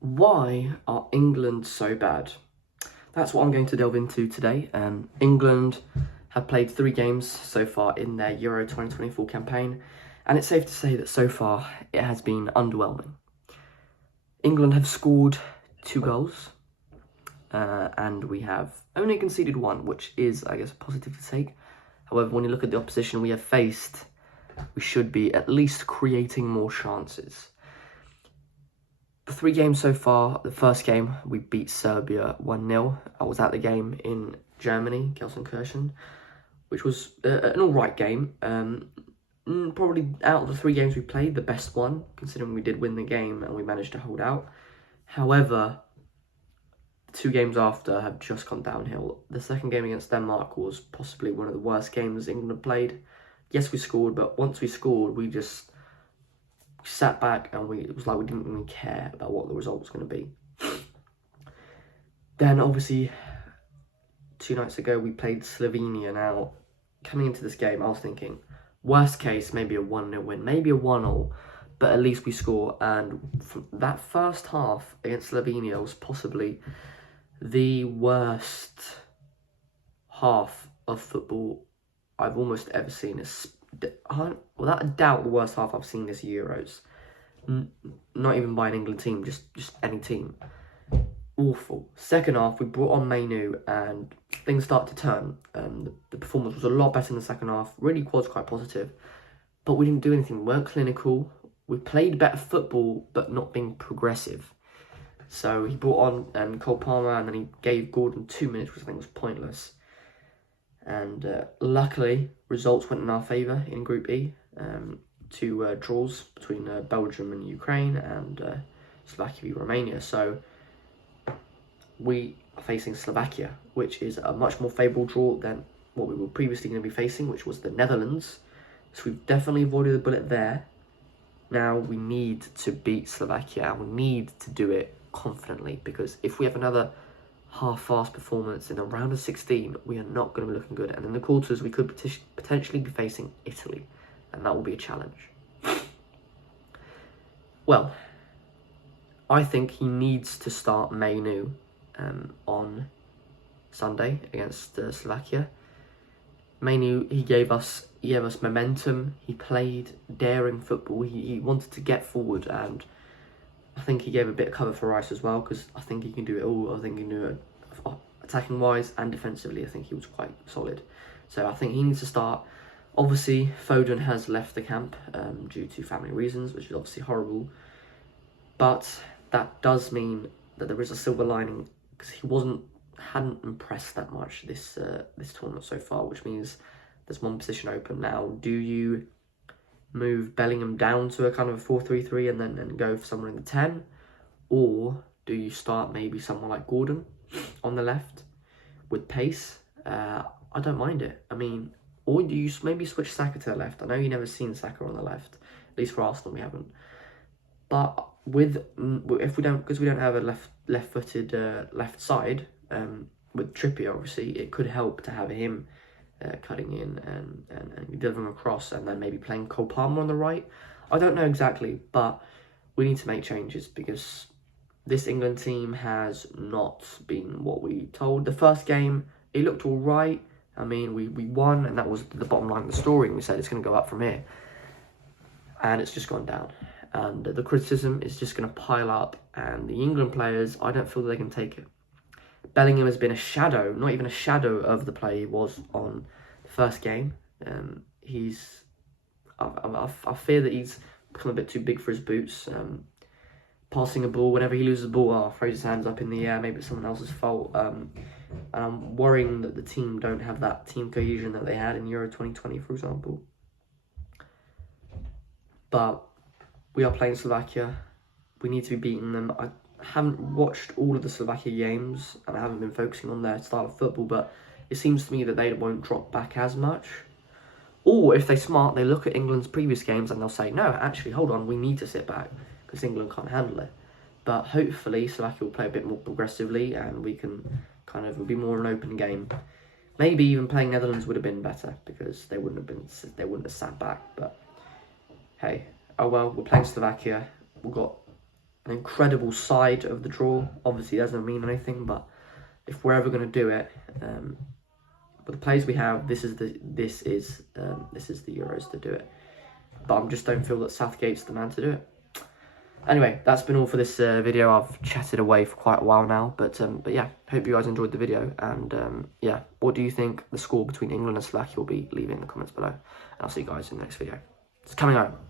Why are England so bad? That's what I'm going to delve into today. England have played 3 games so far in their Euro 2024 campaign, and it's safe to say that so far it has been underwhelming. England have scored 2 goals, and we have only conceded 1, which is, I guess, positive to take. However, when you look at the opposition we have faced, we should be at least creating more chances. The 3 games so far, the first game, we beat Serbia 1-0. I was at the game in Germany, Gelsenkirchen, which was an alright game. Probably out of the 3 games we played, the best one, considering we did win the game and we managed to hold out. However, the 2 games after have just gone downhill. The second game against Denmark was possibly one of the worst games England have played. Yes, we scored, but once we scored, we just sat back and it was like we didn't even care about what the result was going to be. Then obviously 2 nights ago we played Slovenia. Now coming into this game I was thinking worst case maybe a 1-0 win, maybe a 1-0, but at least we score. And that first half against Slovenia was possibly the worst half of football I've almost ever seen. Without a doubt, the worst half I've seen this Euros. Not even by an England team, just any team. Awful. Second half, we brought on Mainu and things started to turn. The performance was a lot better in the second half. Really was quite positive. But we didn't do anything. We weren't clinical. We played better football, but not being progressive. So he brought on Cole Palmer and then he gave Gordon 2 minutes, which I think was pointless. And luckily, results went in our favour in Group E. 2 draws between Belgium and Ukraine and Slovakia v Romania. So we are facing Slovakia, which is a much more favourable draw than what we were previously going to be facing, which was the Netherlands. So we've definitely avoided the bullet there. Now we need to beat Slovakia and we need to do it confidently, because if we have another half-fast performance in the round of 16, we are not going to be looking good. And in the quarters, we could potentially be facing Italy, and that will be a challenge. Well, I think he needs to start Mainu on Sunday against Slovakia. Mainu, he gave us momentum. He played daring football. He wanted to get forward, and I think he gave a bit of cover for Rice as well, because I think he can do it all. I think he can do it attacking-wise and defensively. I think he was quite solid. So I think he needs to start. Obviously, Foden has left the camp due to family reasons, which is obviously horrible. But that does mean that there is a silver lining, because he hadn't impressed that much this tournament so far, which means there's 1 position open now. Do you move Bellingham down to a kind of a 4-3-3 and then go for someone in the 10? Or do you start maybe someone like Gordon on the left with pace? I don't mind it. I mean, or do you maybe switch Saka to the left? I know you've never seen Saka on the left, at least for Arsenal we haven't. But if we don't have a left-footed left side with Trippier, obviously it could help to have him cutting in and delivering across, and then maybe playing Cole Palmer on the right. I don't know exactly, but we need to make changes, because this England team has not been what we told. The first game, it looked all right. I mean, we won, and that was the bottom line of the story, and we said it's going to go up from here. And it's just gone down. And the criticism is just going to pile up, and the England players, I don't feel that they can take it. Bellingham has been a shadow, not even a shadow of the play he was on the first game. I fear that he's become a bit too big for his boots. Passing a ball, whenever he loses the ball, throws his hands up in the air, maybe it's someone else's fault. And I'm worrying that the team don't have that team cohesion that they had in Euro 2020, for example. But we are playing Slovakia. We need to be beating them. I haven't watched all of the Slovakia games, and I haven't been focusing on their style of football, but it seems to me that they won't drop back as much. Or if they're smart, they look at England's previous games and they'll say, no, actually, hold on, we need to sit back, because England can't handle it. But hopefully Slovakia will play a bit more progressively, and we can it'll be more an open game. Maybe even playing Netherlands would have been better, because they wouldn't have sat back. But hey, oh well, we're playing Slovakia. We've got an incredible side of the draw. Obviously, it doesn't mean anything, but if we're ever going to do it, with the players we have, this is the Euros to do it. But I just don't feel that Southgate's the man to do it. Anyway, that's been all for this video. I've chatted away for quite a while now, but yeah, hope you guys enjoyed the video. And yeah, what do you think the score between England and Slovakia will be? Leave it in the comments below, and I'll see you guys in the next video. It's coming out.